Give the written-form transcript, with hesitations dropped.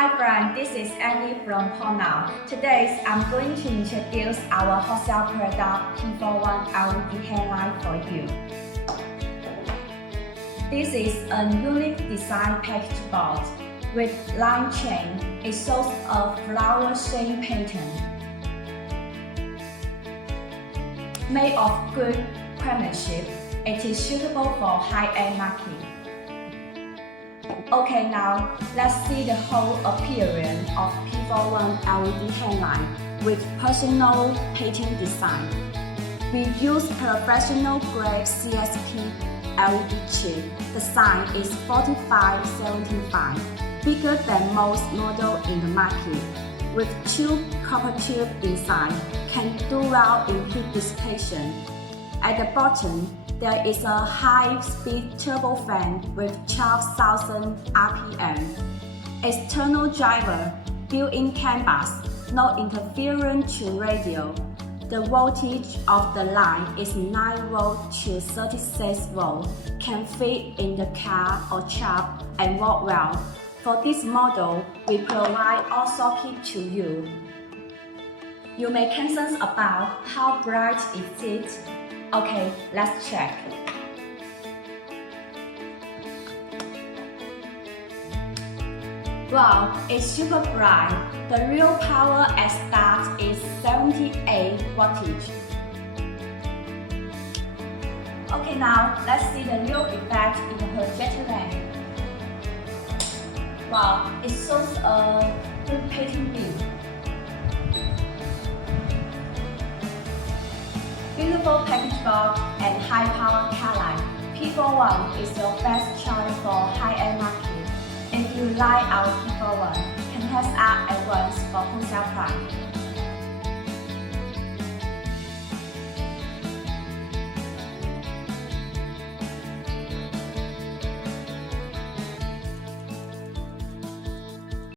Hi friend, this is Annie from POPNOW. Today I'm going to introduce our wholesale product P41 LED headlight for you. This is a unique design package board with line chain. It shows a flower-shaped pattern. Made of good craftsmanship, it is suitable for high-end market. Okay, now let's see the whole appearance of P41 LED headlight with personal pattern design. We use professional grade CSP LED chip. The size is 4575, bigger than most models in the market. With two copper tubes inside, can do well in heat dissipation. At the bottom, there is a high-speed turbo fan with 12,000 RPM. External driver, built-in canvas, no interference to radio. The voltage of the line is 9 volts to 36 volts, can fit in the car or truck and work well. For this model, we provide all sockets to you. You may concern about how bright is it. Okay, let's check. Wow, it's super bright. The real power at start is 78 wattage. Okay, now let's see the real effect in the projector lamp. Wow, it shows a good pattern beam. Beautiful package board and high power car light. P41 is your best choice for high-end market. If you like our P41, contact us at once for wholesale price.